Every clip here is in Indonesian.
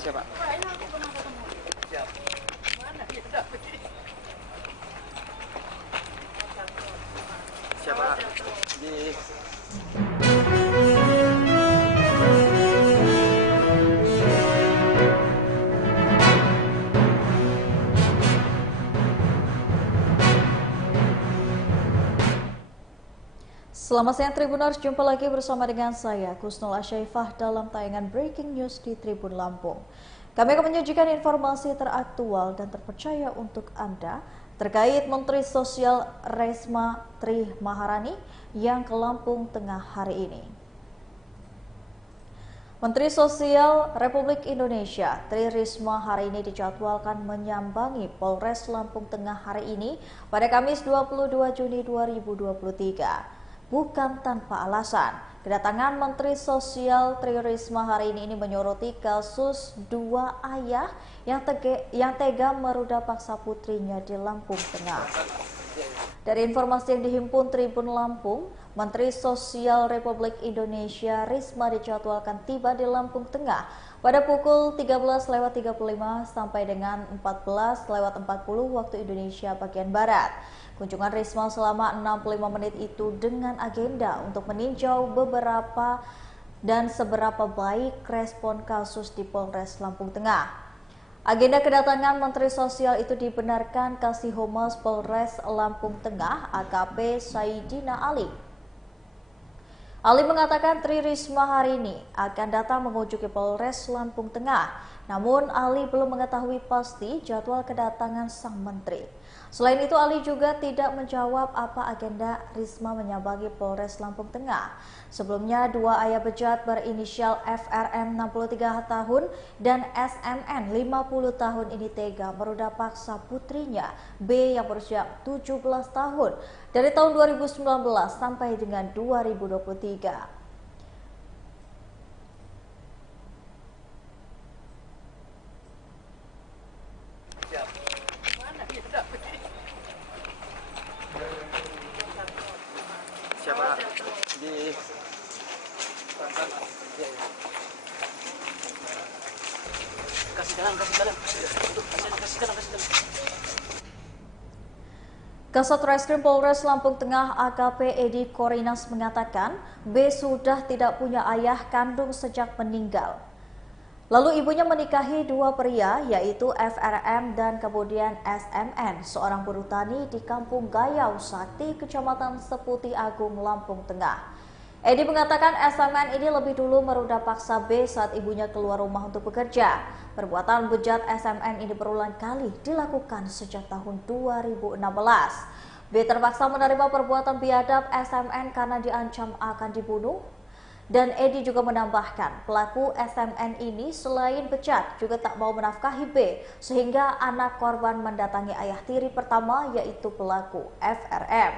Siapa? Siapa? Di Selamat siang Tribuners, jumpa lagi bersama dengan saya Kusnul Asyaifah dalam tayangan Breaking News di Tribun Lampung. Kami akan menyajikan informasi teraktual dan terpercaya untuk Anda terkait Menteri Sosial Risma Tri Maharani yang ke Lampung Tengah hari ini. Menteri Sosial Republik Indonesia Tri Risma hari ini dijadwalkan menyambangi Polres Lampung Tengah hari ini pada Kamis 22 Juni 2023. Bukan tanpa alasan, kedatangan Menteri Sosial Tri Risma hari ini menyoroti kasus dua ayah yang tega meruda paksa putrinya di Lampung Tengah. Dari informasi yang dihimpun Tribun Lampung, Menteri Sosial Republik Indonesia Risma dijadwalkan tiba di Lampung Tengah pada pukul 13.35 sampai dengan 14.40 waktu Indonesia bagian Barat. Kunjungan Risma selama 65 menit itu dengan agenda untuk meninjau beberapa dan seberapa baik respon kasus di Polres Lampung Tengah. Agenda kedatangan Menteri Sosial itu dibenarkan Kasihumas Polres Lampung Tengah AKP Saidina Ali. Ali mengatakan Tri Risma hari ini akan datang mengunjungi Polres Lampung Tengah. Namun Ali belum mengetahui pasti jadwal kedatangan sang menteri. Selain itu Ali juga tidak menjawab apa agenda Risma menyambangi Polres Lampung Tengah. Sebelumnya dua ayah bejat berinisial FRM 63 tahun dan SMN 50 tahun ini tega meruda paksa putrinya B yang berusia 17 tahun dari tahun 2019 sampai dengan 2023. siapa? Di kasih jalan. Kasat Reskrim Polres Lampung Tengah AKP Edi Korinas mengatakan B sudah tidak punya ayah kandung sejak meninggal. Lalu ibunya menikahi dua pria yaitu FRM dan kemudian SMN, seorang buruh tani di Kampung Gayau Sakti, Kecamatan Seputi Agung, Lampung Tengah. Edi mengatakan SMN ini lebih dulu meruda paksa B saat ibunya keluar rumah untuk bekerja. Perbuatan bejat SMN ini berulang kali dilakukan sejak tahun 2016. B terpaksa menerima perbuatan biadab SMN karena diancam akan dibunuh. Dan Edi juga menambahkan pelaku SMN ini selain bejat juga tak mau menafkahi B sehingga anak korban mendatangi ayah tiri pertama yaitu pelaku FRM.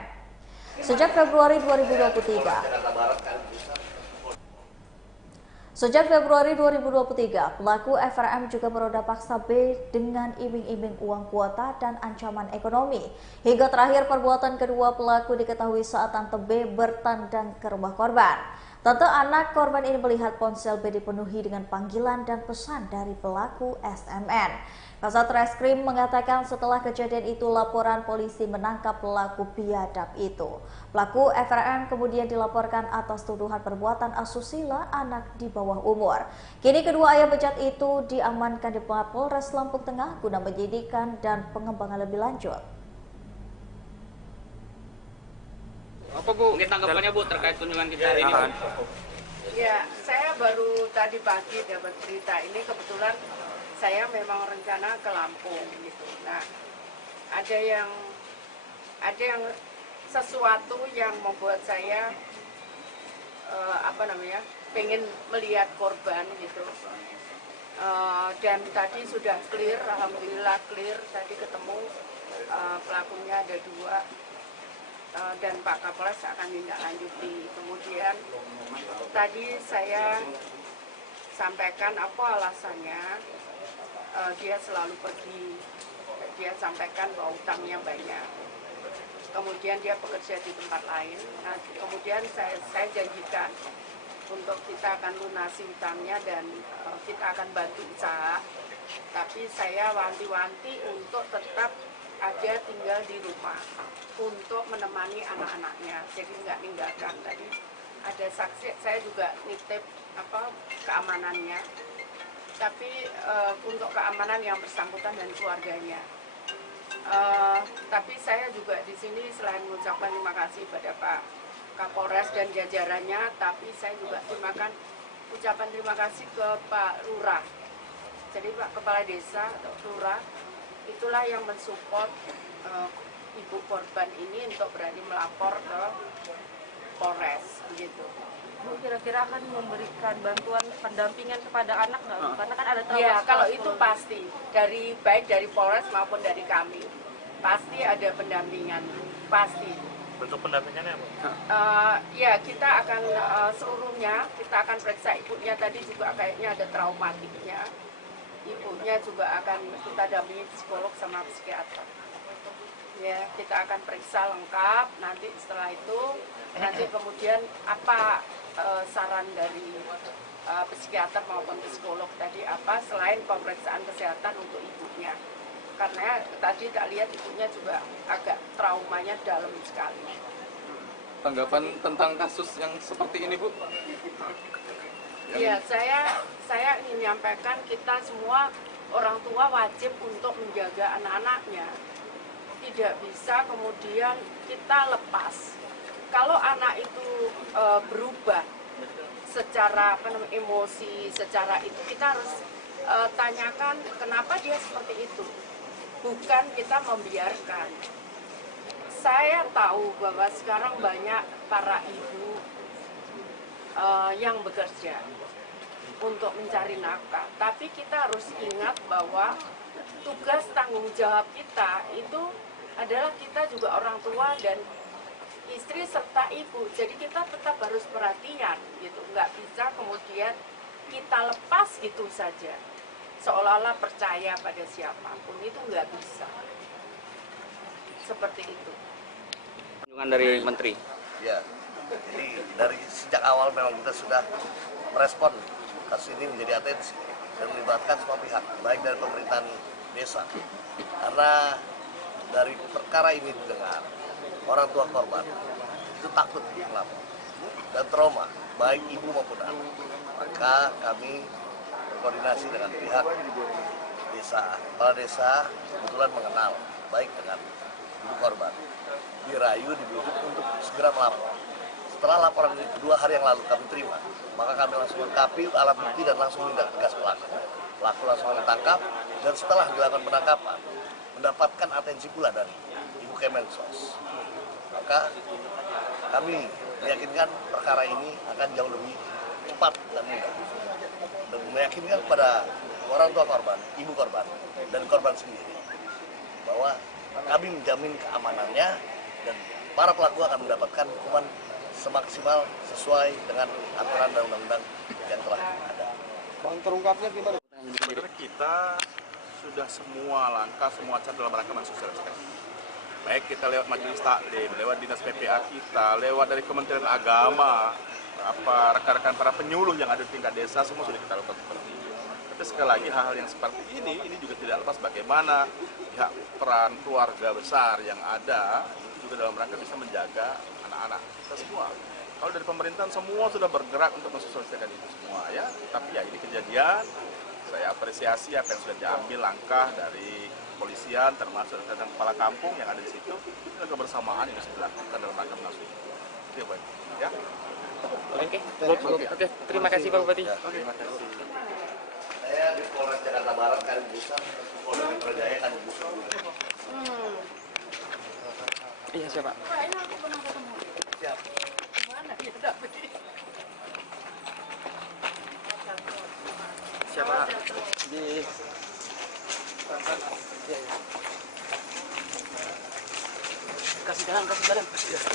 Sejak Februari 2023, pelaku FRM juga meroda paksa B dengan iming-iming uang kuota dan ancaman ekonomi. Hingga terakhir perbuatan kedua pelaku diketahui saat Tante B bertandang ke rumah korban. Tante anak korban ini melihat ponsel B dipenuhi dengan panggilan dan pesan dari pelaku SMN. Kasat Reskrim mengatakan setelah kejadian itu laporan polisi menangkap pelaku biadab itu. Pelaku FRM kemudian dilaporkan atas tuduhan perbuatan asusila anak di bawah umur. Kini kedua ayah bejat itu diamankan di Polres Lampung Tengah guna penyidikan dan pengembangan lebih lanjut. Apa Bu, mungkin tanggapannya Bu terkait kunjungan kita hari ini? Ya, saya baru tadi pagi dapat berita ini, kebetulan saya memang rencana ke Lampung gitu. Nah, ada yang sesuatu yang membuat saya pengen melihat korban gitu. Dan tadi sudah clear, alhamdulillah clear. Tadi ketemu pelakunya ada dua. Dan Pak Kapolres akan menindaklanjuti. Kemudian tadi saya sampaikan apa alasannya, dia selalu pergi, dia sampaikan bahwa utangnya banyak. Kemudian dia bekerja di tempat lain. Nah, kemudian saya janjikan untuk kita akan lunasi hutangnya dan kita akan bantu usaha. Tapi saya wanti-wanti untuk tetap ada tinggal di rumah untuk menemani anak-anaknya, jadi nggak ninggalkan. Tadi ada saksi, saya juga nitip keamanannya, tapi untuk keamanan yang bersangkutan dan keluarganya. Tapi saya juga di sini selain mengucapkan terima kasih pada Pak Kapolres dan jajarannya, tapi saya juga ucapan terima kasih ke Pak Lurah. Jadi Pak Kepala Desa atau Lurah itulah yang mensupport ibu korban ini untuk berani melapor ke Polres begitu. Bu, kira-kira akan memberikan bantuan pendampingan kepada anak nggak? Karena kan ada trauma. Iya, kalau itu pasti baik dari Polres maupun dari kami pasti ada pendampingan, pasti. Bentuk pendampingannya apa? Ya kita akan seluruhnya kita akan periksa ibunya, tadi juga kayaknya ada traumatiknya. Ibunya juga akan kita dampingi psikolog sama psikiater. Ya, kita akan periksa lengkap. Nanti setelah itu, nanti kemudian apa saran dari psikiater maupun psikolog tadi apa selain pemeriksaan kesehatan untuk ibunya. Karena tadi tak lihat ibunya juga agak traumanya dalam sekali. Tanggapan tentang kasus yang seperti ini, Bu? Iya, saya ingin menyampaikan kita semua orang tua wajib untuk menjaga anak-anaknya. Tidak bisa kemudian kita lepas. Kalau anak itu berubah secara emosi, secara itu kita harus tanyakan kenapa dia seperti itu. Bukan kita membiarkan. Saya tahu bahwa sekarang banyak para ibu yang bekerja untuk mencari nafkah. Tapi kita harus ingat bahwa tugas tanggung jawab kita itu adalah kita juga orang tua dan istri serta ibu. Jadi kita tetap harus perhatian gitu. Nggak bisa kemudian kita lepas gitu saja. Seolah-olah percaya pada siapapun, itu nggak bisa. Seperti itu. Kunjungan dari Menteri. Ya, jadi dari sejak awal memang kita sudah merespon kasus ini menjadi atensi dan melibatkan semua pihak, baik dari pemerintahan desa. Karena dari perkara ini didengar, orang tua korban itu takut melapor dan trauma, baik ibu maupun anak. Maka kami berkoordinasi dengan pihak desa, kepala desa kebetulan mengenal baik dengan ibu korban, dirayu, dibujuk untuk segera melapor. Setelah laporan ini 2 hari yang lalu kami terima, maka kami langsung melengkapi alat bukti dan langsung menindak tegas pelaku. Pelaku langsung ditangkap dan setelah dilakukan penangkapan, mendapatkan atensi pula dari Ibu Kemensos. Maka kami meyakinkan perkara ini akan jauh lebih cepat dan mudah. Dan meyakinkan kepada orang tua korban, ibu korban, dan korban sendiri bahwa kami menjamin keamanannya dan para pelaku akan mendapatkan hukuman semaksimal sesuai dengan aturan dan undang-undang yang telah ada. Bang, terungkapnya gimana? Sebenarnya kita sudah semua langkah, semua cara dalam rangka mensosialisasi. Baik kita lewat majelis taklim, lewat dinas PPA kita, lewat dari Kementerian Agama, rekan-rekan para penyuluh yang ada di tingkat desa, semua sudah kita lakukan seperti ini. Tapi sekali lagi hal-hal yang seperti ini juga tidak lepas bagaimana pihak peran keluarga besar yang ada itu juga dalam rangka bisa menjaga anak-anak kita semua. Kalau dari pemerintahan semua sudah bergerak untuk mensosialisasikan itu semua ya. Tapi ya ini kejadian, saya apresiasi apa yang sudah diambil langkah dari kepolisian termasuk dan kepala kampung yang ada di situ. Itu kebersamaan yang harus dilakukan dalam rangka mensosialisasi. Oke, baik. Ya. Oke. Terima kasih Pak Bupati. Terima kasih. Saya di Polres Jakarta Barat kali bisa, Polda Metro Jaya kan bisa. Iya, siapa? Siap. Mana dia dapat? Siapa? Di kasih jalan. Kasih jalan.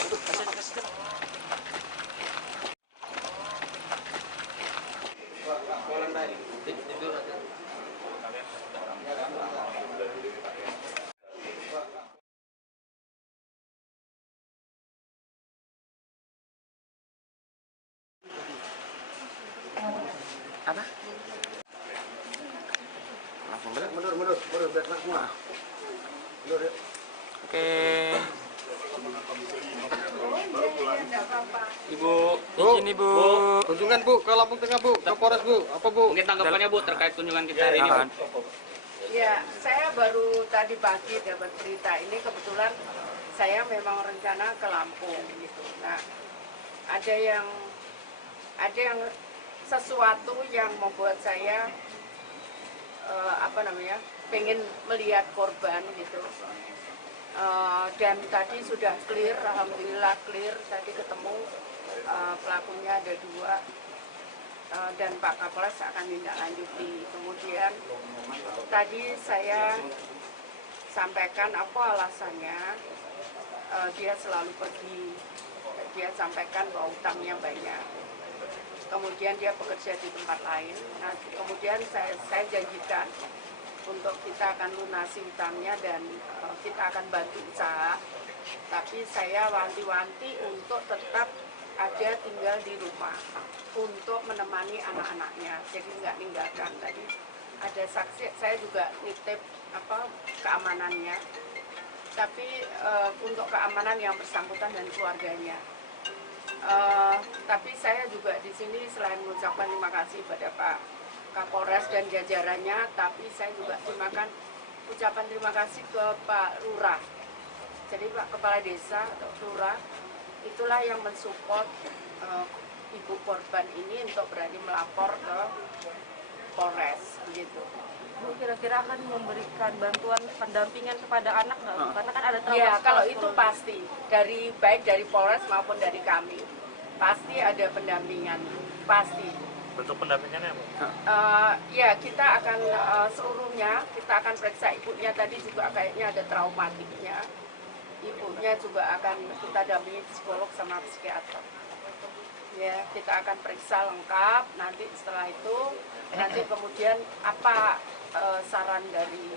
Bu. Kunjungan Bu ke Lampung Tengah Bu, ke Polres Bu. Apa Bu? Mungkin tanggapannya Bu terkait kunjungan kita hari ini, Bu. Ya, saya baru tadi pagi dapat berita ini, kebetulan saya memang rencana ke Lampung gitu. Nah, ada yang sesuatu yang membuat saya pengen melihat korban gitu. Dan tadi sudah clear, alhamdulillah clear. Tadi ketemu pelakunya ada 2. Dan Pak Kapolres akan menindaklanjuti. Kemudian tadi saya sampaikan apa alasannya, dia selalu pergi, dia sampaikan bahwa utangnya banyak. Kemudian dia bekerja di tempat lain. Nah, kemudian saya janjikan untuk kita akan lunasi utangnya dan kita akan bantu usaha. Tapi saya wanti-wanti untuk tetap ada tinggal di rumah untuk menemani anak-anaknya, jadi nggak ninggalkan. Tadi ada saksi, saya juga nitip keamanannya, tapi untuk keamanan yang bersangkutan dan keluarganya. Tapi saya juga di sini selain mengucapkan terima kasih pada Pak Kapolres dan jajarannya, tapi saya juga ucapan terima kasih ke Pak Lurah. Jadi Pak Kepala Desa atau Lurah itulah yang mensupport ibu korban ini untuk berani melapor ke Polres begitu. Bu, kira-kira akan memberikan bantuan pendampingan kepada anak nggak? Bu? Karena kan ada trauma. Ya, kalau itu pasti baik dari Polres maupun dari kami pasti ada pendampingan, pasti. Bentuk pendampingannya, Bu? Ya, kita akan seluruhnya kita akan periksa ibunya. Tadi juga kayaknya ada traumatiknya. Ibunya juga akan kita dampingi psikolog sama psikiater. Ya, kita akan periksa lengkap. Nanti setelah itu, nanti kemudian apa saran dari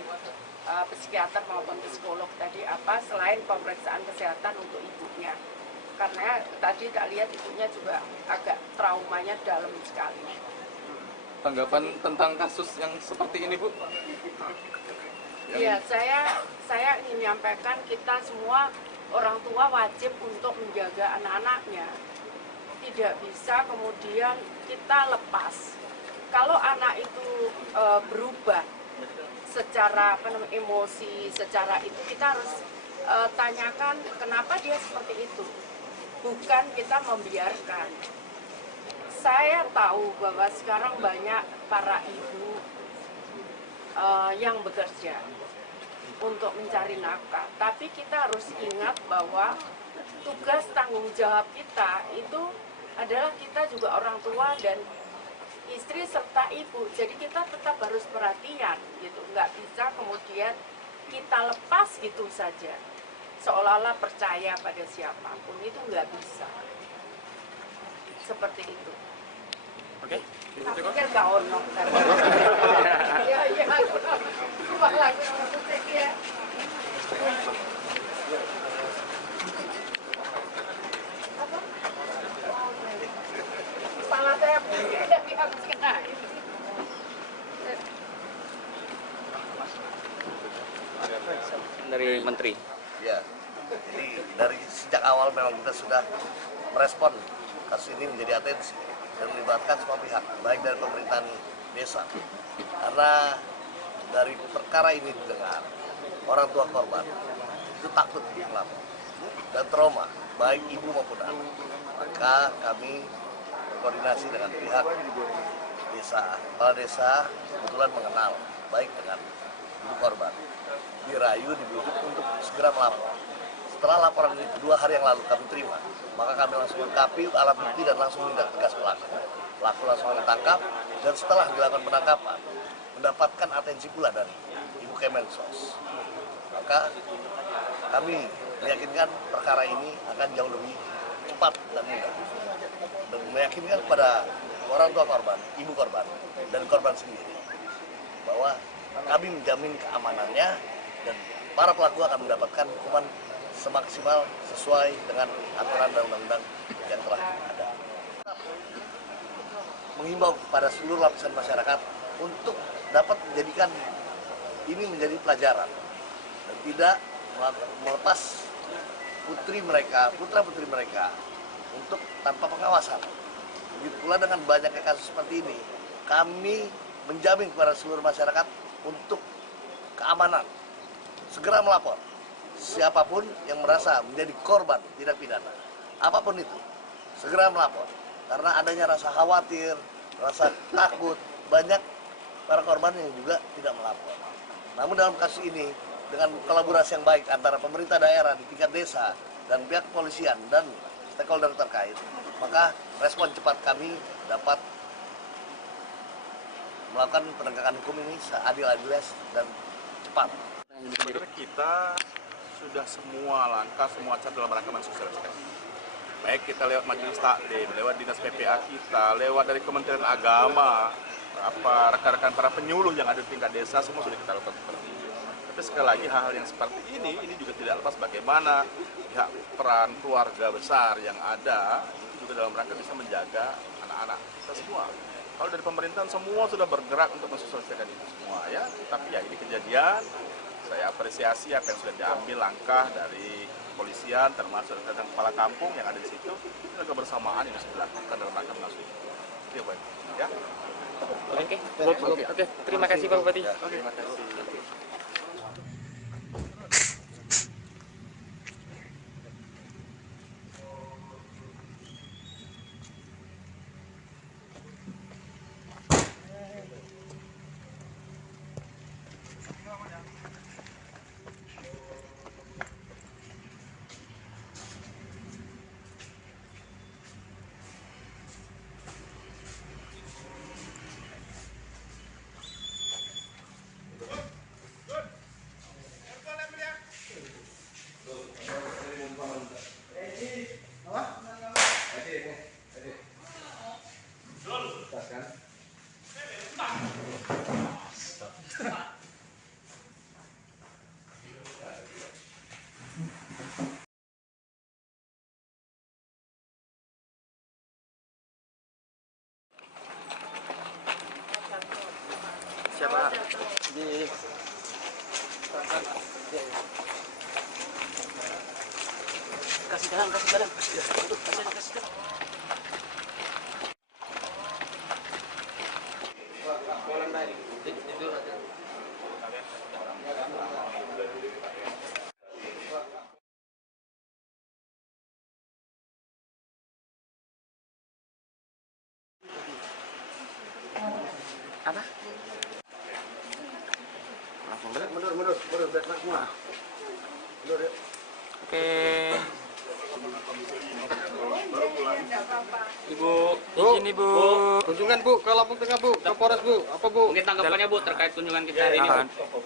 psikiater maupun psikolog tadi apa selain pemeriksaan kesehatan untuk ibunya. Karena tadi tak lihat ibunya juga agak traumanya dalam sekali. Tanggapan tentang kasus yang seperti ini Bu? Iya, saya ingin menyampaikan kita semua orang tua wajib untuk menjaga anak-anaknya. Tidak bisa kemudian kita lepas. Kalau anak itu berubah secara emosi, secara itu kita harus tanyakan kenapa dia seperti itu. Bukan kita membiarkan. Saya tahu bahwa sekarang banyak para ibu yang bekerja untuk mencari nafkah, tapi kita harus ingat bahwa tugas tanggung jawab kita itu adalah kita juga orang tua dan istri serta ibu, jadi kita tetap harus perhatian gitu, nggak bisa kemudian kita lepas gitu saja seolah-olah percaya pada siapapun, itu nggak bisa seperti itu. Oke. Tapi kan nggak ono. Ya, malah ya. Kepala saya pusing tapi habis kena. Dari Menteri. Ya, jadi dari sejak awal memang kita sudah merespon kasus ini menjadi atensi dan melibatkan semua pihak, baik dari pemerintahan desa. Karena dari perkara ini didengar, orang tua korban itu takut melapor dan trauma, baik ibu maupun anak. Maka kami berkoordinasi dengan pihak desa. Kepala desa kebetulan mengenal baik dengan ibu korban. Dirayu, dibujuk untuk segera melapor. Setelah laporan itu 2 hari yang lalu kami terima, maka kami langsung lengkapi alat bukti dan langsung menindak tegas pelaku. Pelaku langsung ditangkap dan setelah dilakukan penangkapan, mendapatkan atensi pula dari Ibu Kemensos. Maka kami meyakinkan perkara ini akan jauh lebih cepat dan mudah. Dan meyakinkan kepada orang tua korban, ibu korban, dan korban sendiri bahwa kami menjamin keamanannya dan para pelaku akan mendapatkan hukuman semaksimal sesuai dengan aturan dan undang-undang yang telah ada. Menghimbau kepada seluruh lapisan masyarakat untuk dapat menjadikan ini menjadi pelajaran dan tidak melepas putri mereka, putra-putri mereka untuk tanpa pengawasan. begitu pula dengan banyaknya kasus seperti ini, kami menjamin kepada seluruh masyarakat untuk keamanan. Segera melapor siapapun yang merasa menjadi korban tindak pidana, apapun itu, segera melapor. Karena adanya rasa khawatir, rasa takut, banyak para korban yang juga tidak melapor. Namun dalam kasus ini, dengan kolaborasi yang baik antara pemerintah daerah di tingkat desa dan pihak kepolisian dan stakeholder terkait, maka respon cepat kami dapat melakukan penegakan hukum ini seadil-adilnya dan cepat. Sebenarnya kita sudah semua langkah, semua cara dalam rangka mensosialisasi. Baik kita lewat majelis taklim, lewat dinas PPA kita, lewat dari Kementerian Agama, rekan-rekan para penyuluh yang ada di tingkat desa, semua sudah kita lakukan seperti itu. Tapi sekali lagi hal-hal yang seperti ini juga tidak lepas bagaimana pihak peran keluarga besar yang ada itu juga dalam rangka bisa menjaga anak-anak kita semua. Kalau dari pemerintahan semua sudah bergerak untuk mensosialisasikan itu semua ya, tapi ya ini kejadian. Saya apresiasi apa yang sudah diambil langkah dari kepolisian termasuk dengan kepala kampung yang ada di situ, dan kebersamaan yang sudah dilakukan dalam rangka mengasuh itu. Oke, baik. Ya. Oke. Terima kasih Pak Bupati. Terima kasih. Siapa? Di kasih jalan. Kasih jalan. Apa? Mundur, biar kena semua. Mundur ya. Oke. Ibu, Bu, izin Ibu. kunjungan Bu ke Lampung Tengah Bu, ke Polres Bu, apa Bu? Mungkin tanggapannya Bu terkait kunjungan kita hari ini Bu.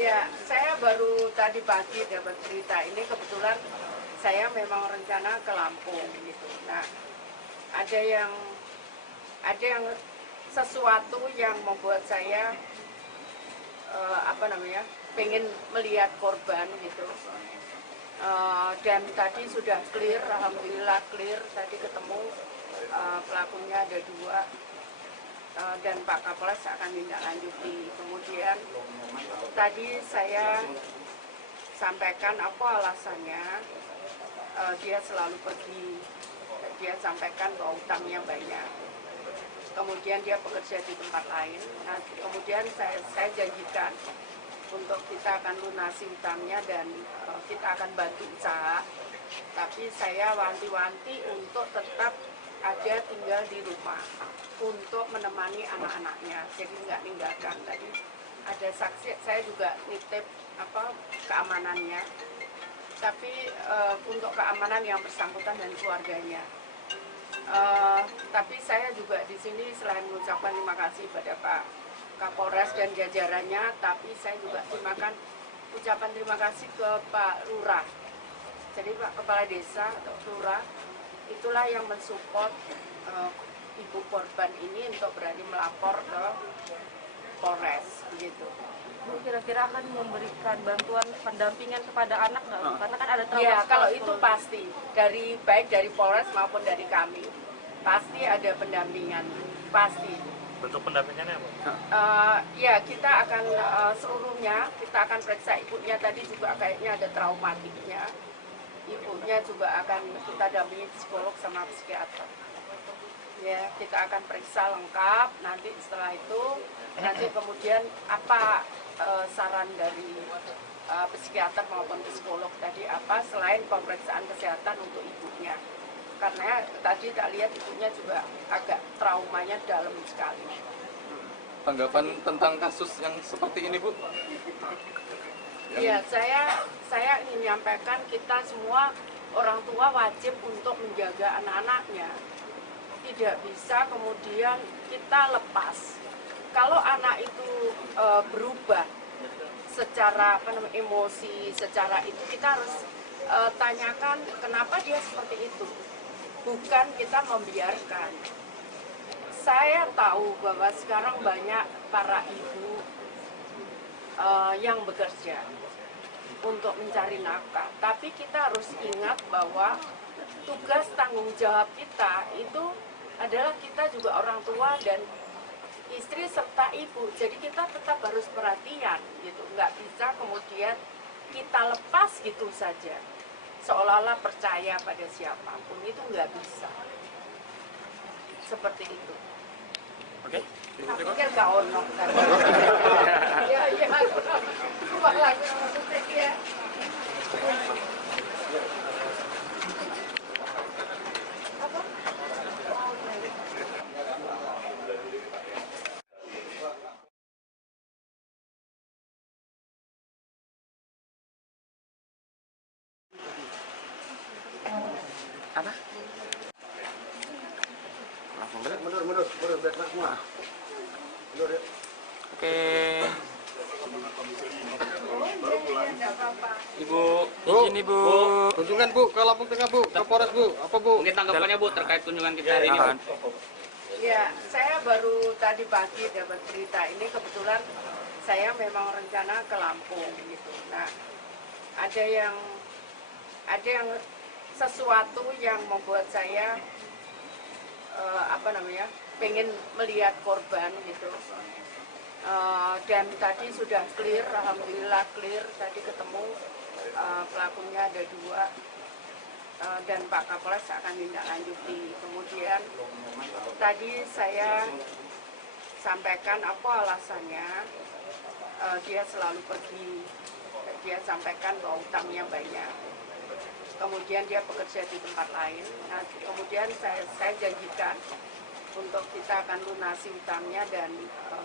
Ya, saya baru tadi pagi dapat berita ini, kebetulan saya memang rencana ke Lampung gitu. Nah, ada yang sesuatu yang membuat saya pengen melihat korban gitu. Dan tadi sudah clear, alhamdulillah clear, tadi ketemu pelakunya ada 2 dan Pak Kapolres akan tindak lanjuti. Kemudian tadi saya sampaikan apa alasannya dia selalu pergi, dia sampaikan bahwa utangnya banyak, kemudian dia bekerja di tempat lain. Nah, kemudian saya janjikan untuk kita akan lunasi utangnya dan kita akan bantu usaha, tapi saya wanti-wanti untuk tetap ada tinggal di rumah untuk menemani anak-anaknya, jadi nggak ninggalkan. Tadi ada saksi, saya juga nitip keamanannya, tapi untuk keamanan yang bersangkutan dan keluarganya. Tapi saya juga di sini selain mengucapkan terima kasih pada Pak Kapolres dan jajarannya, tapi saya juga ucapan terima kasih ke Pak Lurah. Jadi Pak Kepala Desa atau Lurah itulah yang mensupport ibu korban ini untuk berani melapor ke Polres begitu. Kira-kira akan memberikan bantuan pendampingan kepada anak nggak? Karena kan ada trauma. Iya, kalau itu pasti baik dari Polres maupun dari kami pasti ada pendampingan, pasti. Bentuk pendampingannya apa? Ya, kita akan seluruhnya kita akan periksa ibunya, tadi juga kayaknya ada traumatiknya. Ibunya juga akan kita dampingi psikolog sama psikiater. Ya, kita akan periksa lengkap. Nanti setelah itu, nanti kemudian apa saran dari psikiater maupun psikolog tadi apa selain pemeriksaan kesehatan untuk ibunya. Karena tadi tak lihat ibunya juga agak traumanya dalam sekali. Tanggapan tentang kasus yang seperti ini, Bu? Iya, saya ingin menyampaikan kita semua orang tua wajib untuk menjaga anak-anaknya. Tidak bisa kemudian kita lepas. Kalau anak itu berubah secara emosi, secara itu kita harus tanyakan kenapa dia seperti itu. Bukan kita membiarkan. Saya tahu bahwa sekarang banyak para ibu yang bekerja untuk mencari nafkah. Tapi kita harus ingat bahwa tugas tanggung jawab kita itu adalah kita juga orang tua dan istri serta ibu. Jadi kita tetap harus perhatian gitu. Nggak bisa kemudian kita lepas gitu saja. Seolah-olah percaya pada siapapun, itu nggak bisa. Seperti itu. Oke. Aku pikir gak ono kan. Ya, iya. Malah ya. Apa? Langsung dulu. Mundur, biar kena semua. Mundur ya. Oke. Ibu, Bu, izin Ibu. kunjungan Bu ke Lampung Tengah Bu, ke Polres Bu. Apa Bu? Mungkin tanggapannya Bu terkait kunjungan kita hari ini, Bu. Ya, saya baru tadi pagi dapat berita ini, kebetulan saya memang rencana ke Lampung gitu. Nah, ada yang sesuatu yang membuat saya pengen melihat korban gitu. Dan tadi sudah clear, alhamdulillah clear. Tadi ketemu pelakunya ada 2. Dan Pak Kapolres akan tindak lanjuti. Kemudian tadi saya sampaikan apa alasannya dia selalu pergi. Dia sampaikan bahwa utangnya banyak. Kemudian dia bekerja di tempat lain. Nah, kemudian saya janjikan untuk kita akan lunasi utangnya dan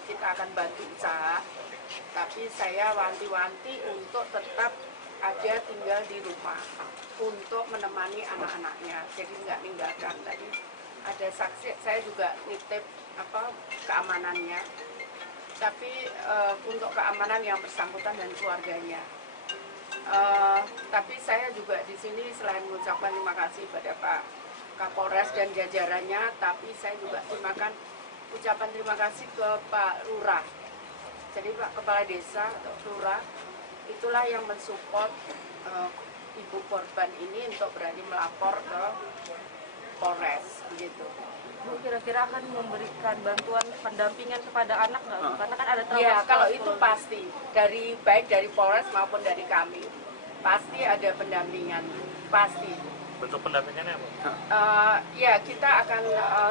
kita akan bantu usaha. Tapi saya wanti-wanti untuk tetap ada tinggal di rumah untuk menemani anak-anaknya, jadi nggak ninggalkan. Tadi ada saksi, saya juga nitip keamanannya, tapi untuk keamanan yang bersangkutan dan keluarganya. Tapi saya juga di sini selain mengucapkan terima kasih pada Pak Kapolres dan jajarannya, tapi saya juga ucapan terima kasih ke Pak Lurah. Jadi Pak Kepala Desa atau Lurah itulah yang mensupport ibu korban ini untuk berani melapor ke Polres begitu. Bu, kira-kira akan memberikan bantuan pendampingan kepada anak nggak? Bu? Karena kan ada trauma. Ya, kalau sekolah. itu pasti baik dari Polres maupun dari kami pasti ada pendampingan, pasti. Bentuk pendampingannya apa? Ya, kita akan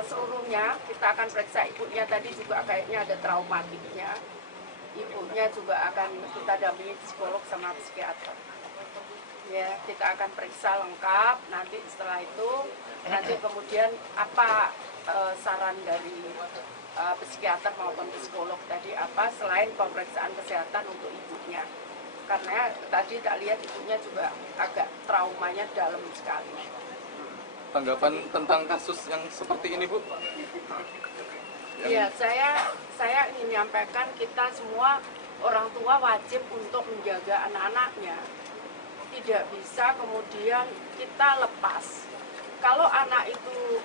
seluruhnya kita akan periksa ibunya. Tadi juga kayaknya ada traumatiknya. Ibunya juga akan kita dampingi psikolog sama psikiater. Ya, kita akan periksa lengkap. Nanti setelah itu, nanti kemudian apa saran dari psikiater maupun psikolog tadi apa selain pemeriksaan kesehatan untuk ibunya. Karena tadi tak lihat ibunya juga agak traumanya dalam sekali. Tanggapan tentang kasus yang seperti ini, Bu? Ya, saya ingin menyampaikan kita semua orang tua wajib untuk menjaga anak-anaknya. Tidak bisa kemudian kita lepas. Kalau anak itu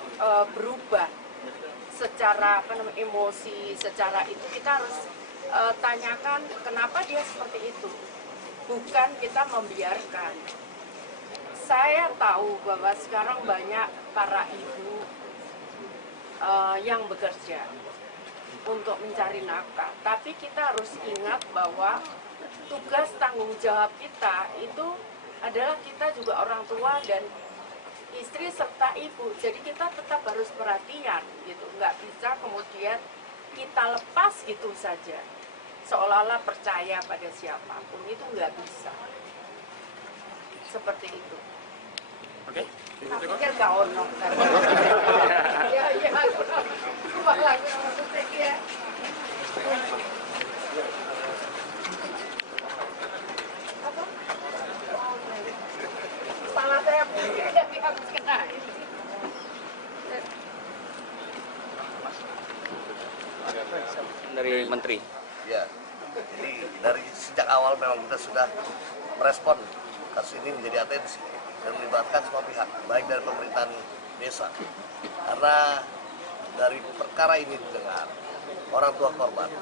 berubah secara emosi, secara itu kita harus tanyakan kenapa dia seperti itu. Bukan kita membiarkan. Saya tahu bahwa sekarang banyak para ibu yang bekerja untuk mencari nafkah. Tapi kita harus ingat bahwa tugas tanggung jawab kita itu adalah kita juga orang tua dan istri serta ibu. Jadi kita tetap harus perhatian gitu, nggak bisa kemudian kita lepas gitu saja seolah-olah percaya pada siapapun, itu nggak bisa seperti itu. Oke. Tapi kan nggak ono kan. Ya ya, malah ya. Salah saya pikir jadi habis kena ini. Dari Menteri. Ya, jadi dari sejak awal memang kita sudah merespon kasus ini menjadi atensi dan melibatkan semua pihak, baik dari pemerintahan desa. Karena dari perkara ini didengar, orang tua korban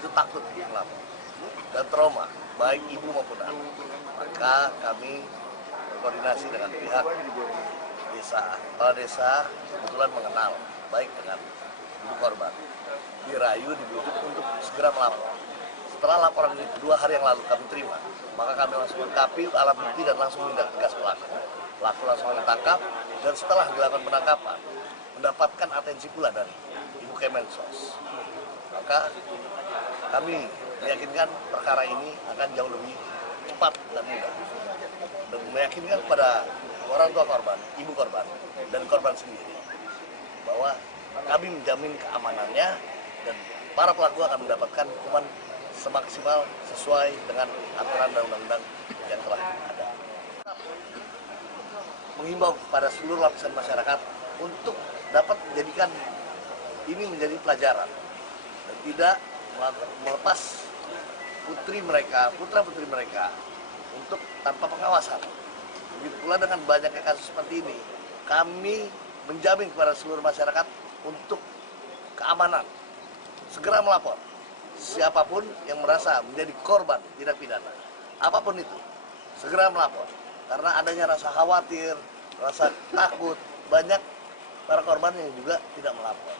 itu takut melapor dan trauma, baik ibu maupun anak. Maka kami berkoordinasi dengan pihak desa. Kepala desa kebetulan mengenal baik dengan ibu korban. Dirayu, dibujuk untuk segera melapor. Setelah laporan ini 2 hari yang lalu kami terima, maka kami langsung melengkapi alat bukti dan langsung menindak tegas pelaku. Pelaku langsung ditangkap dan setelah dilakukan penangkapan, mendapatkan atensi pula dari Ibu Kemensos. Maka kami meyakinkan perkara ini akan jauh lebih cepat dan mudah. Dan meyakinkan kepada orang tua korban, ibu korban, dan korban sendiri bahwa kami menjamin keamanannya dan para pelaku akan mendapatkan hukuman semaksimal sesuai dengan aturan dan undang-undang yang telah ada. Menghimbau kepada seluruh lapisan masyarakat untuk dapat menjadikan ini menjadi pelajaran dan tidak melepas putri mereka, putra-putri mereka untuk tanpa pengawasan. Begitu pula dengan banyaknya kasus seperti ini, kami menjamin kepada seluruh masyarakat untuk keamanan. Segera melapor siapapun yang merasa menjadi korban tindak pidana, apapun itu, segera melapor. Karena adanya rasa khawatir, rasa takut, banyak para korban yang juga tidak melapor.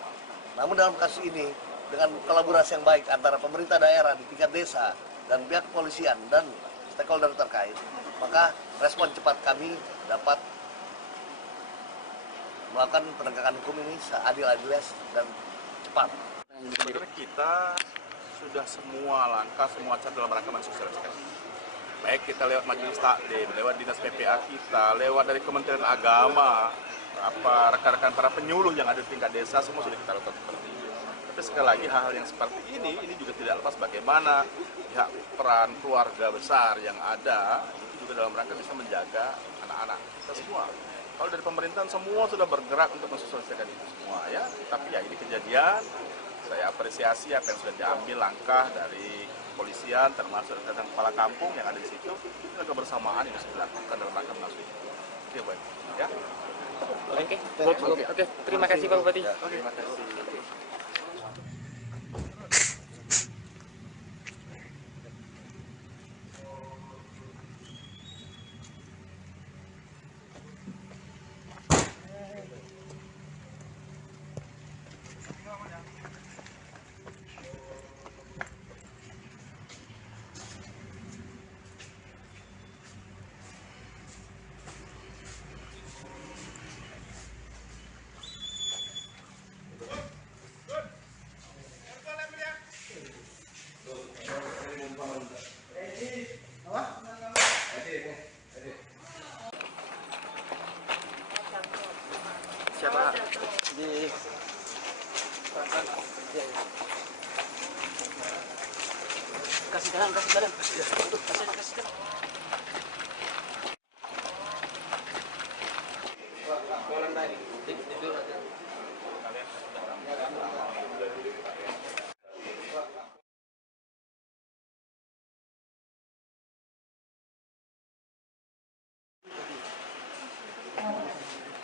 Namun dalam kasus ini, dengan kolaborasi yang baik antara pemerintah daerah di tingkat desa dan pihak kepolisian dan stakeholder terkait, maka respon cepat kami dapat melakukan penegakan hukum ini seadil-adilnya dan cepat. Sebenarnya kita sudah semua langkah, semua cara dalam rangka mensosialisasikan. Baik kita lewat majelis taklim, lewat dinas PPA kita, lewat dari Kementerian Agama, rekan-rekan para penyuluh yang ada di tingkat desa, semua sudah kita lakukan seperti itu. Tapi sekali lagi hal-hal yang seperti ini juga tidak lepas bagaimana pihak peran keluarga besar yang ada itu juga dalam rangka bisa menjaga anak-anak kita semua. Kalau dari pemerintahan semua sudah bergerak untuk mensosialisasikan itu semua ya, tapi ya ini kejadian. Saya apresiasi apa yang sudah diambil langkah dari kepolisian termasuk dari kepala kampung yang ada di situ, dan kebersamaan yang sudah dilakukan dalam rangka menangani itu. Oke, baik. Ya. Oke. Terima kasih Pak Bupati. Ya, terima kasih. Siapa? Di kasih jalan. Kasih jalan.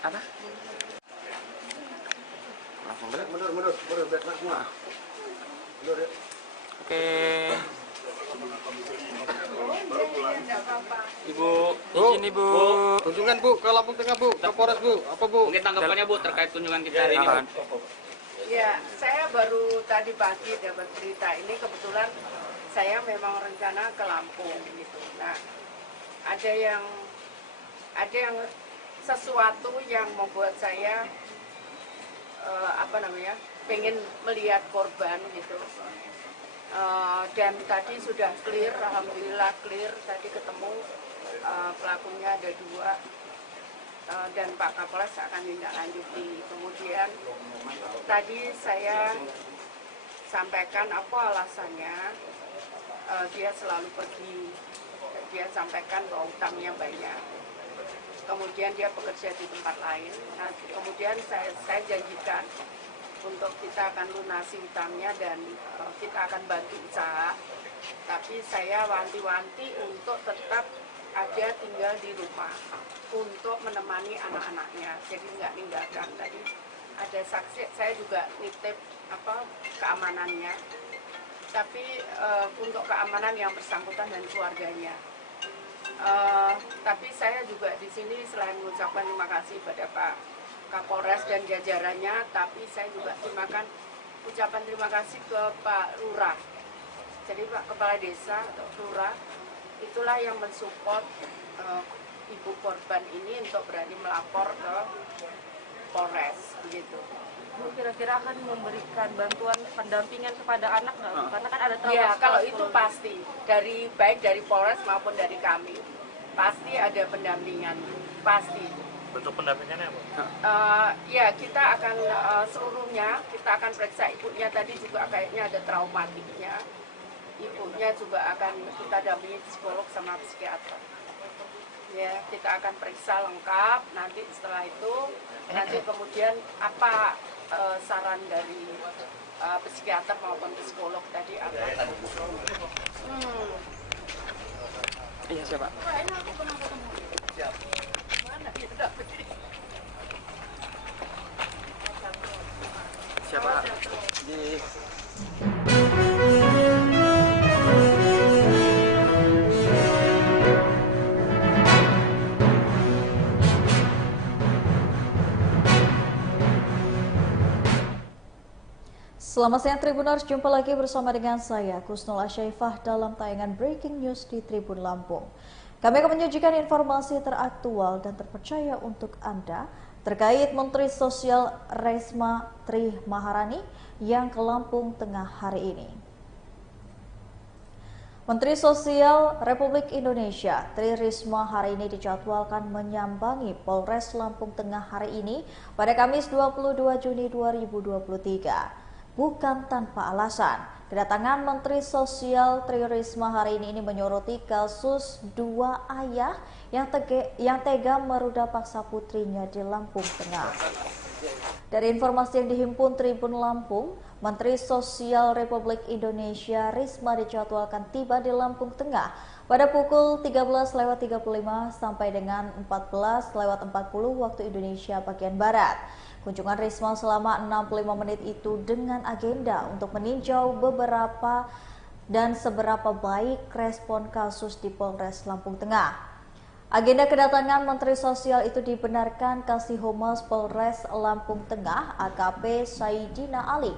Apa? Langsung balik. Mundur, biar kena semua. Mundur ya. Oke. Ibu, Bu, izin Ibu. kunjungan Bu ke Lampung Tengah Bu, ke Polres Bu. Apa Bu? Mungkin tanggapannya Bu terkait kunjungan kita hari ini. Bu. Ya, saya baru tadi pagi dapat berita ini, kebetulan saya memang rencana ke Lampung gitu. Nah, ada yang sesuatu yang membuat saya pengen melihat korban gitu. Dan tadi sudah clear, alhamdulillah clear, tadi ketemu pelakunya ada 2 dan Pak Kapolres akan tindak lanjuti. Kemudian tadi saya sampaikan apa alasannya, dia selalu pergi, dia sampaikan bahwa utangnya banyak, kemudian dia bekerja di tempat lain. Nah, kemudian saya janjikan untuk kita akan lunasi utangnya dan kita akan bantu usaha, tapi saya wanti-wanti untuk tetap ada tinggal di rumah untuk menemani anak-anaknya, jadi nggak ninggalkan. Tadi ada saksi, saya juga nitip keamanannya, tapi untuk keamanan yang bersangkutan dan keluarganya. Tapi saya juga di sini selain mengucapkan terima kasih pada Pak Kapolres dan jajarannya, tapi saya juga ucapan terima kasih ke Pak Lurah. Jadi Pak Kepala Desa atau Lurah itulah yang mensupport ibu korban ini untuk berani melapor ke Polres begitu. Bu, kira-kira akan memberikan bantuan pendampingan kepada anak nggak? Bu? Karena kan ada trauma. Ya, kalau itu pasti baik dari Polres maupun dari kami pasti ada pendampingan, pasti. Bentuk pendampingannya apa? Ya, kita akan seluruhnya, kita akan periksa ibunya tadi juga kayaknya ada traumatiknya. Ibunya juga akan kita dampingi psikolog sama psikiater. Ya, kita akan periksa lengkap, nanti setelah itu, nanti kemudian apa saran dari psikiater maupun psikolog tadi apa? Iya, siapa? Siapa? Selamat siang Tribuners, jumpa lagi bersama dengan saya Kusnul Asyaifah dalam tayangan Breaking News di Tribun Lampung. Kami akan menyajikan informasi teraktual dan terpercaya untuk Anda terkait Menteri Sosial Risma Tri Maharani yang ke Lampung Tengah hari ini. Menteri Sosial Republik Indonesia Tri Risma hari ini dijadwalkan menyambangi Polres Lampung Tengah hari ini pada Kamis 22 Juni 2023. Bukan tanpa alasan, kedatangan Menteri Sosial Tri Risma hari ini menyoroti kasus 2 ayah yang tega meruda paksa putrinya di Lampung Tengah. Dari informasi yang dihimpun Tribun Lampung, Menteri Sosial Republik Indonesia Risma dijadwalkan tiba di Lampung Tengah pada pukul 13.35 sampai dengan 14.40 waktu Indonesia bagian Barat. Kunjungan Risma selama 65 menit itu dengan agenda untuk meninjau beberapa dan seberapa baik respon kasus di Polres Lampung Tengah. Agenda kedatangan Menteri Sosial itu dibenarkan Kasih Humas Polres Lampung Tengah AKP Saidina Ali.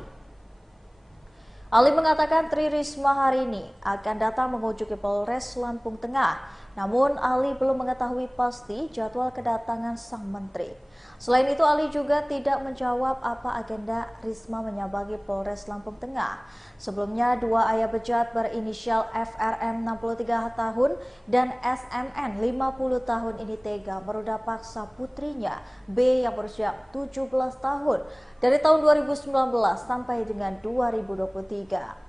Ali mengatakan Tri Risma hari ini akan datang mengunjungi Polres Lampung Tengah. Namun Ali belum mengetahui pasti jadwal kedatangan sang menteri. Selain itu Ali juga tidak menjawab apa agenda Risma menyambangi Polres Lampung Tengah. Sebelumnya 2 ayah bejat berinisial FRM 63 tahun dan SMN 50 tahun ini tega meruda paksa putrinya B yang berusia 17 tahun dari tahun 2019 sampai dengan 2023.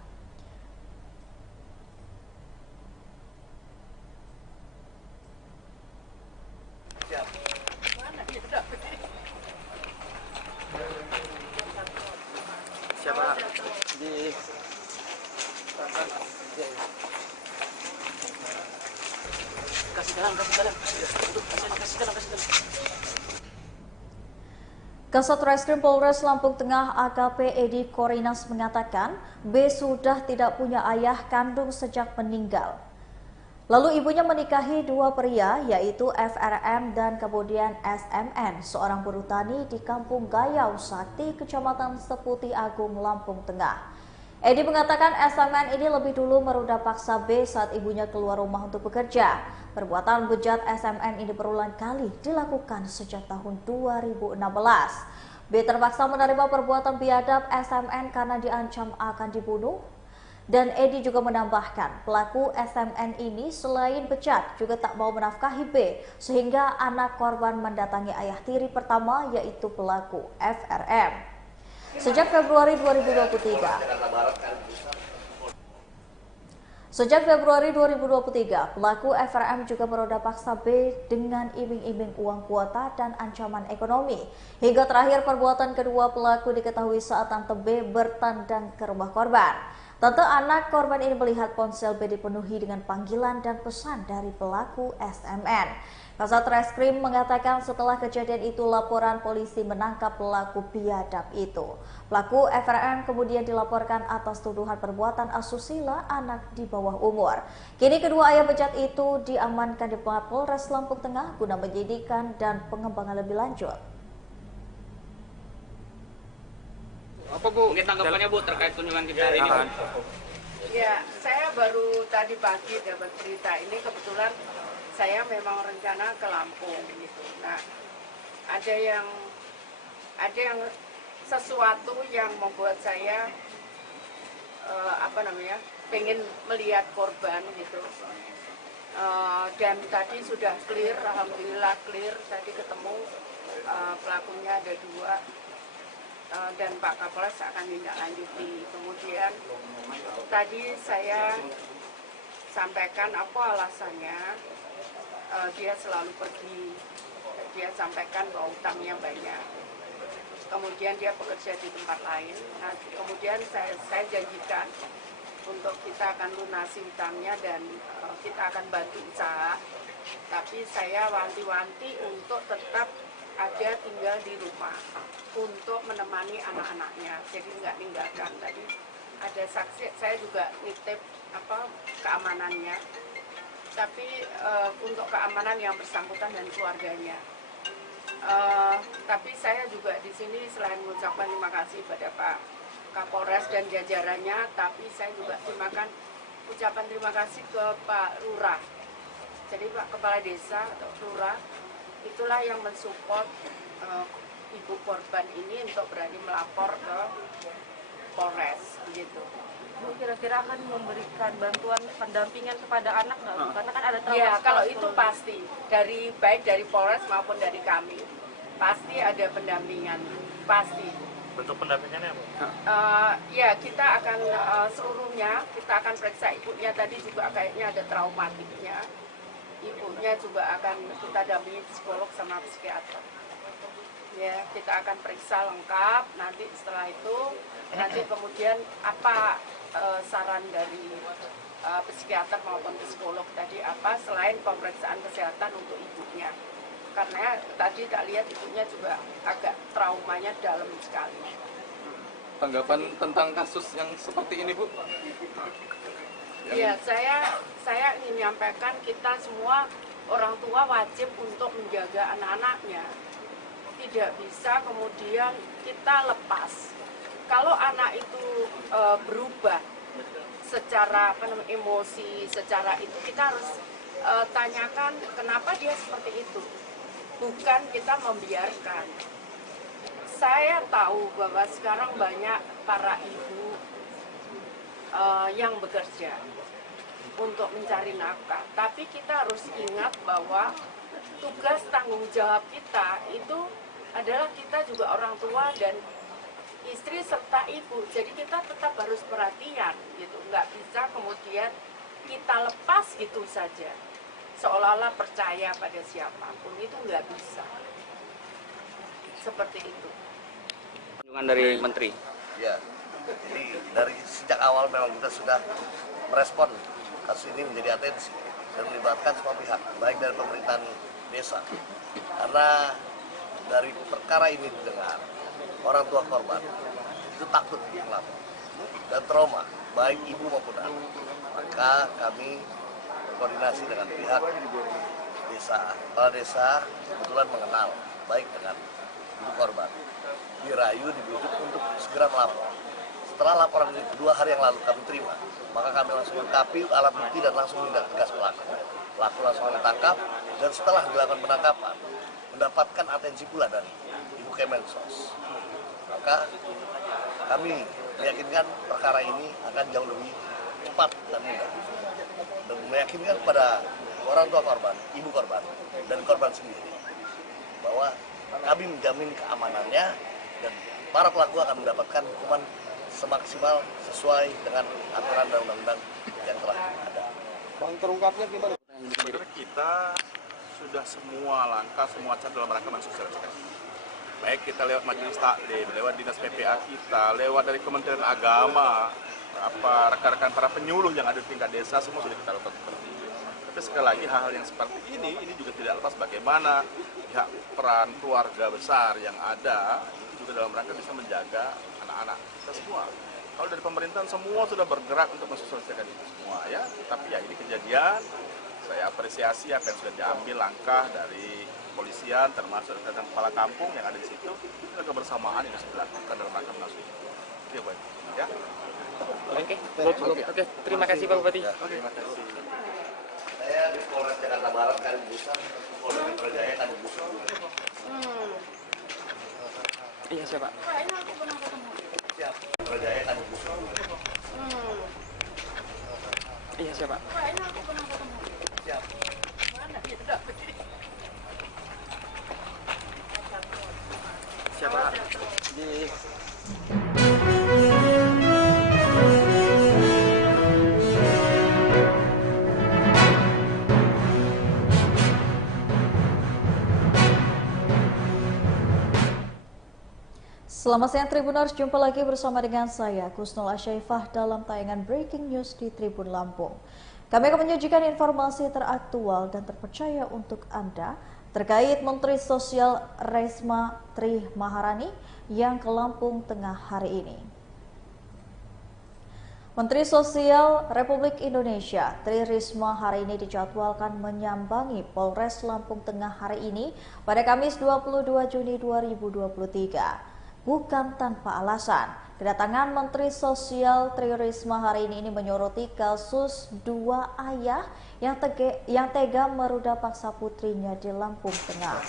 Siapa? Di kasih dalam. Kasat Reskrim Polres Lampung Tengah AKP Edi Korinas mengatakan B sudah tidak punya ayah kandung sejak meninggal. Lalu ibunya menikahi 2 pria yaitu FRM dan kemudian SMN, seorang buruh tani di Kampung Gayau Sakti, Kecamatan Seputi Agung, Lampung Tengah. Edi mengatakan SMN ini lebih dulu meruda paksa B saat ibunya keluar rumah untuk bekerja. Perbuatan bejat SMN ini berulang kali dilakukan sejak tahun 2016. B terpaksa menerima perbuatan biadab SMN karena diancam akan dibunuh. Dan Edi juga menambahkan pelaku SMN ini selain bejat juga tak mau menafkahi B sehingga anak korban mendatangi ayah tiri pertama yaitu pelaku FRM. Sejak Februari 2023, pelaku FRM juga meroda paksa B dengan iming-iming uang kuota dan ancaman ekonomi. Hingga terakhir perbuatan kedua pelaku diketahui saat tante B bertandang ke rumah korban. Tante anak korban ini melihat ponsel B dipenuhi dengan panggilan dan pesan dari pelaku SMN. Kasat Reskrim mengatakan setelah kejadian itu laporan polisi menangkap pelaku biadab itu. Pelaku FRM kemudian dilaporkan atas tuduhan perbuatan asusila anak di bawah umur. Kini kedua ayah bejat itu diamankan di Polres Lampung Tengah guna penyidikan dan pengembangan lebih lanjut. Apa Bu? Mungkin tanggapannya Bu terkait kunjungan kita hari ini. Ya, saya baru tadi pagi dapat berita ini, kebetulan saya memang rencana ke Lampung gitu. Nah, ada yang sesuatu yang membuat saya pengen melihat korban gitu. Dan tadi sudah clear, alhamdulillah clear. Tadi ketemu pelakunya ada 2 dan Pak Kapolres akan tindak lanjuti. Kemudian tadi saya sampaikan apa alasannya. Dia selalu pergi, dia sampaikan bahwa utangnya banyak. Kemudian dia bekerja di tempat lain. Nah, kemudian saya janjikan untuk kita akan lunasi utangnya dan kita akan bantu usaha. Tapi saya wanti-wanti untuk tetap ada tinggal di rumah untuk menemani anak-anaknya. Jadi nggak ninggalkan. Tadi ada saksi, saya juga nitip keamanannya. Tapi untuk keamanan yang bersangkutan dan keluarganya. Tapi saya juga di sini selain mengucapkan terima kasih pada Pak Kapolres dan jajarannya, tapi saya juga ucapan terima kasih ke Pak Lurah. Jadi Pak Kepala Desa atau Lurah itulah yang mensupport ibu korban ini untuk berani melapor ke Polres gitu. Bu, kira-kira akan memberikan bantuan pendampingan kepada anak nggak? Karena kan ada trauma. Ya, kalau itu pasti baik dari Polres maupun dari kami pasti ada pendampingan, pasti. Bentuk pendampingannya apa? Ya, kita akan seluruhnya kita akan periksa ibunya tadi juga kayaknya ada traumatiknya. Ibunya juga akan kita dampingi psikolog sama psikiater. Ya, kita akan periksa lengkap. Nanti setelah itu kemudian apa saran dari psikiater maupun psikolog tadi apa selain pemeriksaan kesehatan untuk ibunya, karena tadi tak lihat ibunya juga agak traumanya dalam sekali. Tanggapan tentang kasus yang seperti ini Bu? Iya, saya ingin menyampaikan kita semua orang tua wajib untuk menjaga anak-anaknya. Tidak bisa kemudian kita lepas. Kalau anak itu berubah secara emosi, secara itu kita harus tanyakan kenapa dia seperti itu. Bukan kita membiarkan. Saya tahu bahwa sekarang banyak para ibu yang bekerja untuk mencari nafkah. Tapi kita harus ingat bahwa tugas tanggung jawab kita itu adalah kita juga orang tua dan istri serta ibu, jadi kita tetap harus perhatian gitu, nggak bisa kemudian kita lepas gitu saja, seolah-olah percaya pada siapapun, itu nggak bisa, seperti itu. Kunjungan dari Menteri. Ya, jadi dari sejak awal memang kita sudah merespon kasus ini menjadi atensi dan melibatkan semua pihak, baik dari pemerintahan desa, karena dari perkara ini didengar orang tua korban itu takut melapor dan trauma, baik ibu maupun anak. Maka kami berkoordinasi dengan pihak desa. Kepala desa kebetulan mengenal baik dengan ibu korban. Dirayu, dibujuk untuk segera melapor. setelah laporan itu 2 hari yang lalu kami terima, maka kami langsung lengkapi alat bukti dan langsung menindak tegas pelaku. Pelaku langsung ditangkap dan setelah dilakukan penangkapan, mendapatkan atensi pula dari Ibu Kemensos. Maka kami meyakinkan perkara ini akan jauh lebih cepat dan mudah. Dan meyakinkan kepada orang tua korban, ibu korban, dan korban sendiri bahwa kami menjamin keamanannya dan para pelaku akan mendapatkan hukuman semaksimal sesuai dengan aturan dan undang-undang yang telah ada. Bang, terungkapnya gimana? Sebenarnya kita sudah semua langkah, semua cara dalam rangka mensosialisasi. Baik kita lewat majelis taklim, lewat dinas PPA kita, lewat dari Kementerian Agama, rekan-rekan para penyuluh yang ada di tingkat desa, semua sudah kita lakukan seperti itu. Tapi sekali lagi hal-hal yang seperti ini juga tidak lepas bagaimana pihak peran keluarga besar yang ada itu juga dalam rangka bisa menjaga anak-anak kita semua. Kalau dari pemerintahan semua sudah bergerak untuk mensosialisasikan itu semua ya, tapi ya ini kejadian. Saya apresiasi apa yang sudah diambil langkah dari kepolisian termasuk dari kepala kampung yang ada di situ. Kita kebersamaan yang bisa dilakukan dalam rangka mensosialisasi. Oke, baik. Ya. Oke. Terima kasih Pak Bupati. Terima kasih. Saya di Polres Jakarta Barat kali Busan, Polda Metro Jaya kali Busan. Iya siapa? Siap. Metro Jaya kali Busan. Iya siapa? Siap. Siapa? Selamat siang Tribuners, jumpa lagi bersama dengan saya Kusnul Asyaifah dalam tayangan Breaking News di Tribun Lampung. Kami akan menyajikan informasi teraktual dan terpercaya untuk Anda terkait Menteri Sosial Risma Tri Maharani yang ke Lampung Tengah hari ini. Menteri Sosial Republik Indonesia Tri Risma hari ini dijadwalkan menyambangi Polres Lampung Tengah hari ini pada Kamis 22 Juni 2023. Bukan tanpa alasan, kedatangan Menteri Sosial Tri Risma hari ini menyoroti kasus dua ayah yang tega meruda paksa putrinya di Lampung Tengah.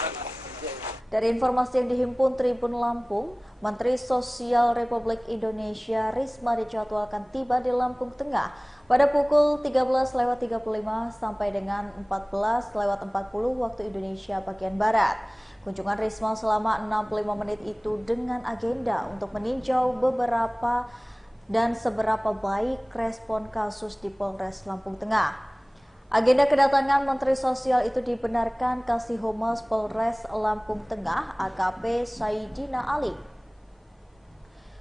Dari informasi yang dihimpun Tribun Lampung, Menteri Sosial Republik Indonesia Risma dijadwalkan tiba di Lampung Tengah pada pukul 13.35 sampai dengan 14.40 waktu Indonesia bagian Barat. Kunjungan Risma selama 65 menit itu dengan agenda untuk meninjau beberapa dan seberapa baik respon kasus di Polres Lampung Tengah. Agenda kedatangan Menteri Sosial itu dibenarkan Kasih Humas Polres Lampung Tengah AKP Saidina Ali.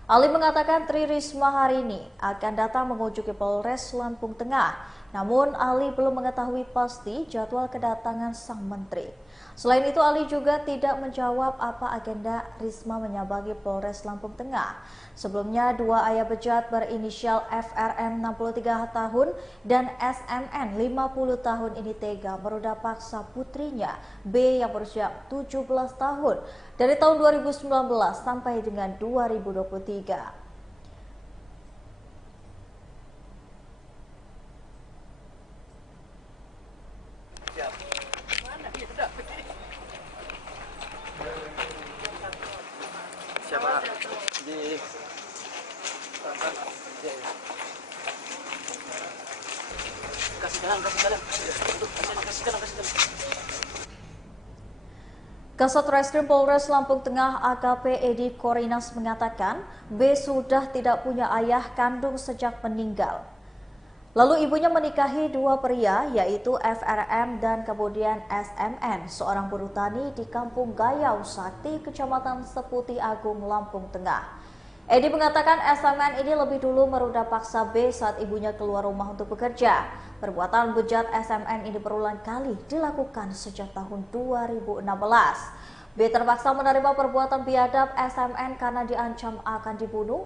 Ali mengatakan Tri Risma hari ini akan datang mengunjungi Polres Lampung Tengah. Namun Ali belum mengetahui pasti jadwal kedatangan sang menteri. Selain itu Ali juga tidak menjawab apa agenda Risma menyambangi Polres Lampung Tengah. Sebelumnya dua ayah bejat berinisial FRM 63 tahun dan SMN 50 tahun ini tega meruda paksa putrinya B yang berusia 17 tahun dari tahun 2019 sampai dengan 2023. Siapa? Kasih jalan. Kasat Reskrim Polres Lampung Tengah AKP Edi Korinas mengatakan B sudah tidak punya ayah kandung sejak meninggal. Lalu ibunya menikahi dua pria yaitu FRM dan kemudian SMN, seorang buruh tani di Kampung Gayau Sakti, Kecamatan Seputi Agung, Lampung Tengah. Edi mengatakan SMN ini lebih dulu meruda paksa B saat ibunya keluar rumah untuk bekerja. Perbuatan bejat SMN ini berulang kali dilakukan sejak tahun 2016. B terpaksa menerima perbuatan biadab SMN karena diancam akan dibunuh.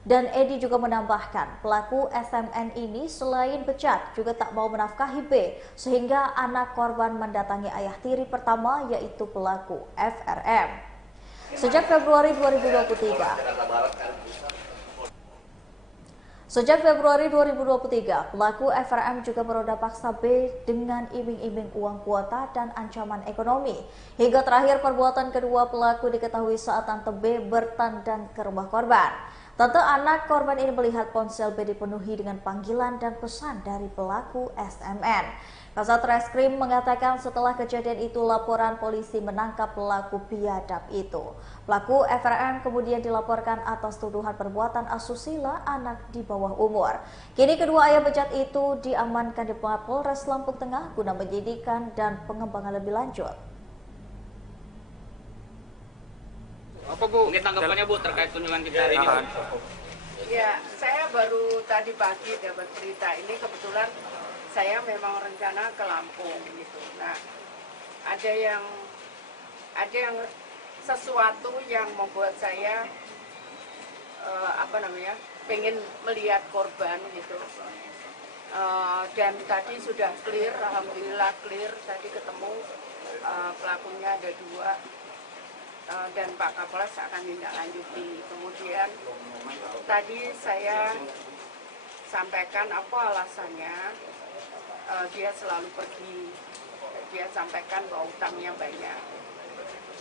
Dan Edi juga menambahkan pelaku SMN ini selain bejat juga tak mau menafkahi B sehingga anak korban mendatangi ayah tiri pertama yaitu pelaku FRM. Sejak Februari 2023, Sejak Februari 2023, pelaku FRM juga beroda paksa B dengan iming-iming uang kuota dan ancaman ekonomi. Hingga terakhir perbuatan kedua pelaku diketahui saat tante B bertandang ke rumah korban. Tante anak korban ini melihat ponsel B dipenuhi dengan panggilan dan pesan dari pelaku SMN. Kasat Reskrim mengatakan setelah kejadian itu laporan polisi menangkap pelaku biadab itu. Pelaku FRM kemudian dilaporkan atas tuduhan perbuatan asusila anak di bawah umur. Kini kedua ayah bejat itu diamankan di Polres Lampung Tengah guna penyidikan dan pengembangan lebih lanjut. Apa Bu? Mungkin tanggapannya Bu terkait kunjungan kita hari ini. Ya, saya baru tadi pagi dapat berita ini, kebetulan saya memang rencana ke Lampung gitu. Nah, ada yang sesuatu yang membuat saya pengen melihat korban gitu. Dan tadi sudah clear, alhamdulillah clear. Tadi ketemu pelakunya ada 2. Dan Pak Kapolres akan tindak lanjuti. Kemudian tadi saya sampaikan apa alasannya, dia selalu pergi, dia sampaikan bahwa utangnya banyak,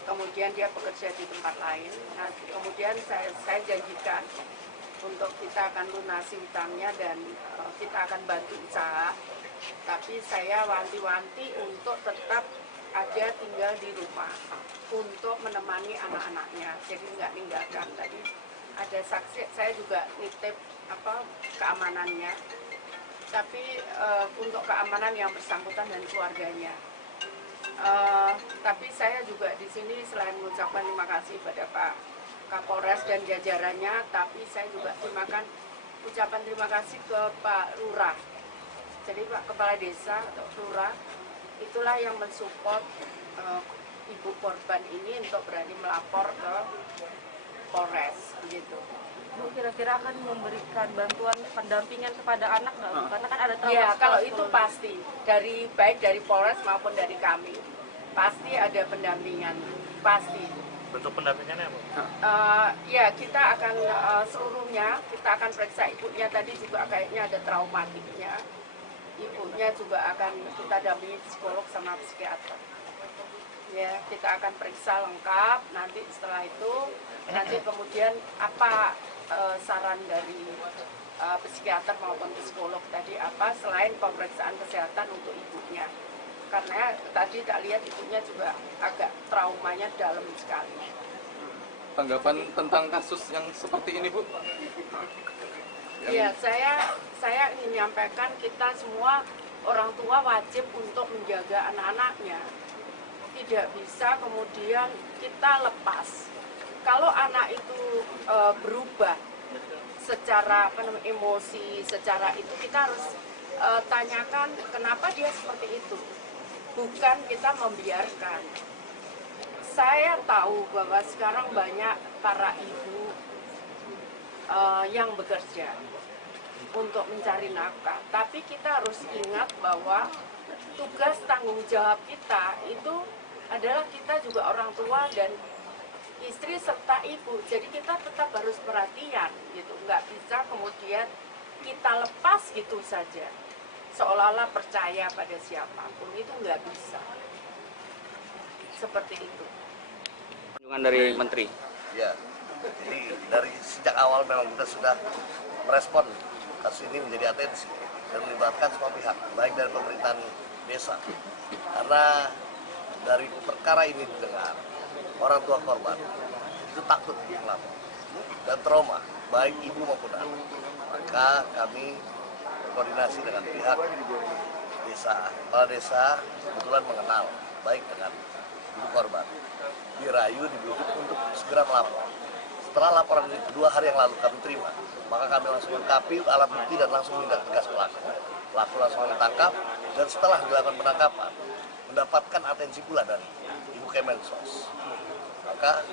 kemudian dia bekerja di tempat lain. Nah, kemudian saya janjikan untuk kita akan lunasi utangnya dan kita akan bantu usaha, tapi saya wanti-wanti untuk tetap ada tinggal di rumah untuk menemani anak-anaknya, jadi nggak ninggalkan. Tadi ada saksi, saya juga nitip keamanannya, tapi untuk keamanan yang bersangkutan dan keluarganya. Tapi saya juga di sini selain mengucapkan terima kasih pada Pak Kapolres dan jajarannya, tapi saya juga ucapan terima kasih ke Pak Lurah. Jadi Pak Kepala Desa atau Lurah itulah yang mensupport ibu korban ini untuk berani melapor ke Polres gitu. Bu, kira-kira akan memberikan bantuan pendampingan kepada anak nggak? Karena kan ada trauma. Ya, kalau itu pasti baik dari Polres maupun dari kami pasti ada pendampingan, pasti. Bentuk pendampingannya apa? Ya, kita akan seluruhnya kita akan periksa ibunya, tadi juga kayaknya ada traumatiknya. Ibunya juga akan kita dampingi psikolog sama psikiater. Ya, kita akan periksa lengkap. Nanti setelah itu, nanti kemudian apa saran dari psikiater maupun psikolog tadi apa selain pemeriksaan kesehatan untuk ibunya. Karena tadi tak lihat ibunya juga agak traumanya dalam sekali. Tanggapan tentang kasus yang seperti ini, Bu? Iya, saya ingin menyampaikan kita semua orang tua wajib untuk menjaga anak-anaknya. Tidak bisa kemudian kita lepas. Kalau anak itu berubah secara emosi, secara itu kita harus tanyakan kenapa dia seperti itu. Bukan kita membiarkan. Saya tahu bahwa sekarang banyak para ibu yang bekerja untuk mencari nafkah. Tapi kita harus ingat bahwa tugas tanggung jawab kita itu adalah kita juga orang tua dan istri serta ibu. Jadi kita tetap harus perhatian gitu. Nggak bisa kemudian kita lepas gitu saja. Seolah-olah percaya pada siapapun, itu nggak bisa. Seperti itu. Kunjungan dari Menteri. Ya, jadi dari sejak awal memang kita sudah merespon kasus ini menjadi atensi dan melibatkan semua pihak, baik dari pemerintahan desa. Karena dari perkara ini didengar, orang tua korban itu takut melapor dan trauma, baik ibu maupun anak. Maka kami berkoordinasi dengan pihak desa. Kepala desa kebetulan mengenal baik dengan ibu korban. Dirayu, dibujuk untuk segera melapor. Setelah laporan ini 2 hari yang lalu kami terima, maka kami langsung lengkapi alat bukti dan langsung menindak tegas pelaku. Pelaku langsung ditangkap dan setelah dilakukan penangkapan, mendapatkan atensi pula dari Ibu Kemensos. Maka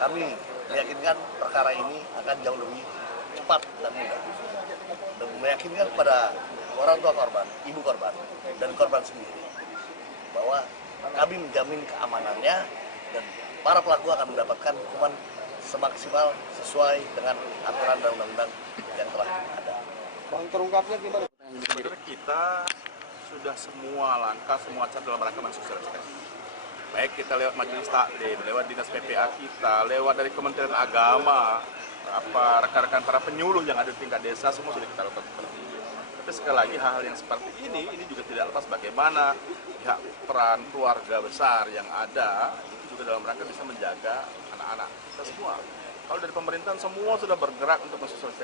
kami meyakinkan perkara ini akan jauh lebih cepat dan mudah. Dan meyakinkan kepada orang tua korban, ibu korban, dan korban sendiri bahwa kami menjamin keamanannya dan para pelaku akan mendapatkan hukuman semaksimal sesuai dengan aturan dan undang-undang yang telah ada. terungkapnya gimana? Sebenarnya kita sudah semua langkah, semua cara dalam rangka mensosialisasikan. Baik kita lewat majelis taklim, lewat dinas PPA kita, lewat dari Kementerian Agama, rekan-rekan para penyuluh yang ada di tingkat desa, semua sudah kita lakukan seperti ini. Tapi sekali lagi hal-hal yang seperti ini juga tidak lepas bagaimana pihak peran keluarga besar yang ada itu juga dalam rangka bisa menjaga anak-anak kita semua. Kalau dari pemerintahan semua sudah bergerak untuk mensosialisasikan.